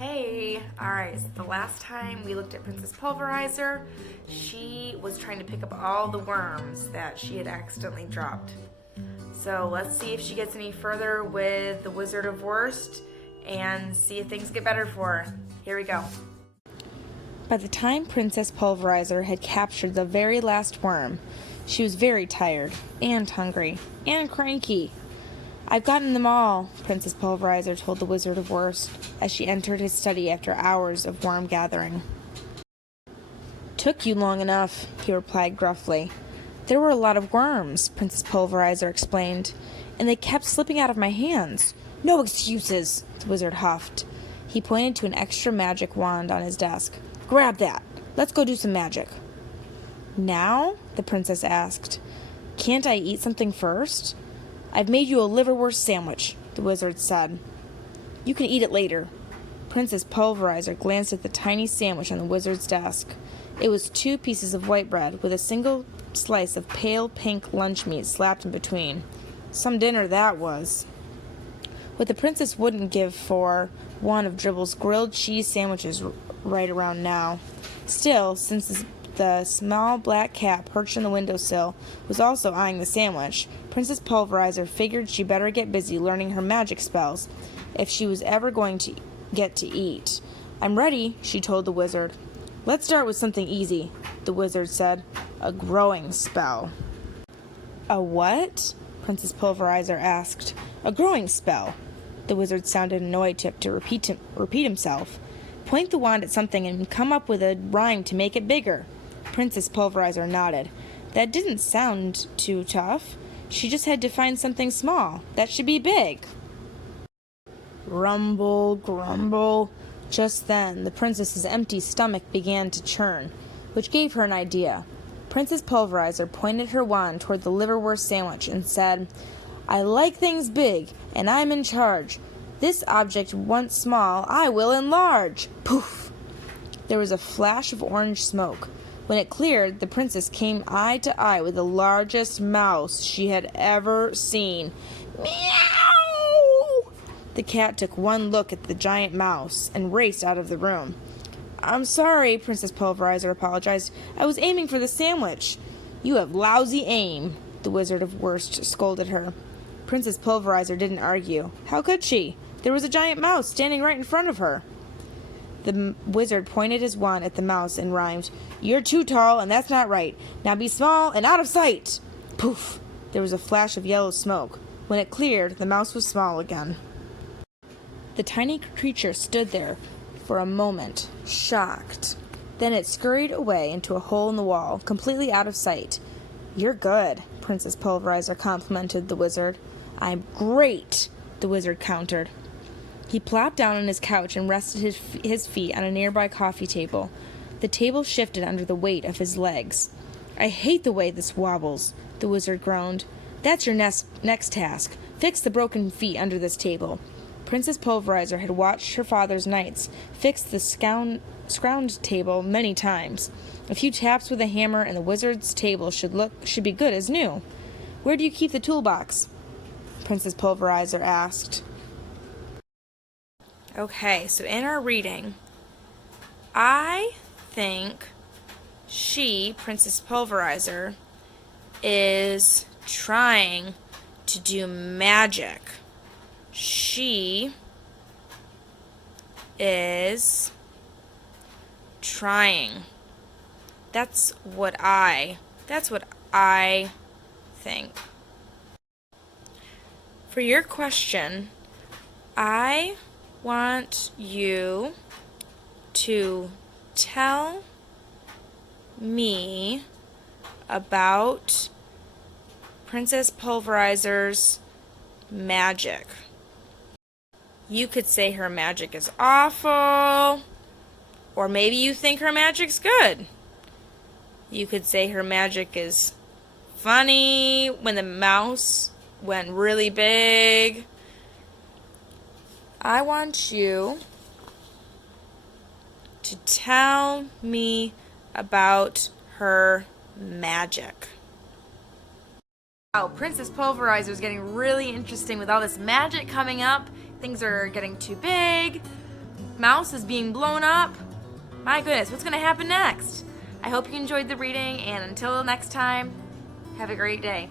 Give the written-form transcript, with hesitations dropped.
Hey, alright, so the last time we looked at Princess Pulverizer, she was trying to pick up all the worms that she had accidentally dropped. So let's see if she gets any further with the Wizard of Worst and see if things get better for her. Here we go. By the time Princess Pulverizer had captured the very last worm, she was very tired and hungry and cranky. "I've gotten them all," Princess Pulverizer told the Wizard of Worst as she entered his study after hours of worm gathering. "Took you long enough," he replied gruffly. "There were a lot of worms," Princess Pulverizer explained, "and they kept slipping out of my hands." "No excuses," the wizard huffed. He pointed to an extra magic wand on his desk. "Grab that. Let's go do some magic." "Now?" the princess asked. "Can't I eat something first?" "I've made you a liverwurst sandwich," the wizard said. "You can eat it later." Princess Pulverizer glanced at the tiny sandwich on the wizard's desk. It was 2 pieces of white bread with a single slice of pale pink lunch meat slapped in between. Some dinner that was. What the princess wouldn't give for one of Dribble's grilled cheese sandwiches right around now. Still, since the small black cat perched on the windowsill was also eyeing the sandwich, Princess Pulverizer figured she better get busy learning her magic spells if she was ever going to get to eat. "I'm ready," she told the wizard. "Let's start with something easy," the wizard said. "A growing spell." "A what?" Princess Pulverizer asked. "A growing spell." The wizard sounded annoyed to have to repeat himself. "Point the wand at something and come up with a rhyme to make it bigger." Princess Pulverizer nodded. That didn't sound too tough. She just had to find something small that should be big. Rumble, grumble. Just then, the princess's empty stomach began to churn, which gave her an idea. Princess Pulverizer pointed her wand toward the liverwurst sandwich and said, "I like things big, and I'm in charge. This object once small, I will enlarge." Poof! There was a flash of orange smoke. When it cleared, the princess came eye to eye with the largest mouse she had ever seen. "Meow!" The cat took one look at the giant mouse and raced out of the room. "I'm sorry," Princess Pulverizer apologized. "I was aiming for the sandwich." "You have lousy aim," the Wizard of Worst scolded her. Princess Pulverizer didn't argue. How could she? There was a giant mouse standing right in front of her. The wizard pointed his wand at the mouse and rhymed, "You're too tall, and that's not right. Now be small and out of sight." Poof! There was a flash of yellow smoke. When it cleared, the mouse was small again. The tiny creature stood there for a moment, shocked. Then it scurried away into a hole in the wall, completely out of sight. "You're good," Princess Pulverizer complimented the wizard. "I'm great," the wizard countered. He plopped down on his couch and rested his feet on a nearby coffee table. The table shifted under the weight of his legs. "I hate the way this wobbles," the wizard groaned. "That's your next task. Fix the broken feet under this table." Princess Pulverizer had watched her father's knights fix the scrounged table many times. A few taps with a hammer and the wizard's table should be good as new. "Where do you keep the toolbox?" Princess Pulverizer asked. Okay, so in our reading, I think she, Princess Pulverizer, is trying to do magic. She is trying. That's what I think. For your question, I want you to tell me about Princess Pulverizer's magic. You could say her magic is awful, or maybe you think her magic's good. You could say her magic is funny when the mouse went really big. I want you to tell me about her magic. Wow, Princess Pulverizer is getting really interesting with all this magic coming up. Things are getting too big. mouse is being blown up. My goodness, what's going to happen next? I hope you enjoyed the reading, and until next time, have a great day.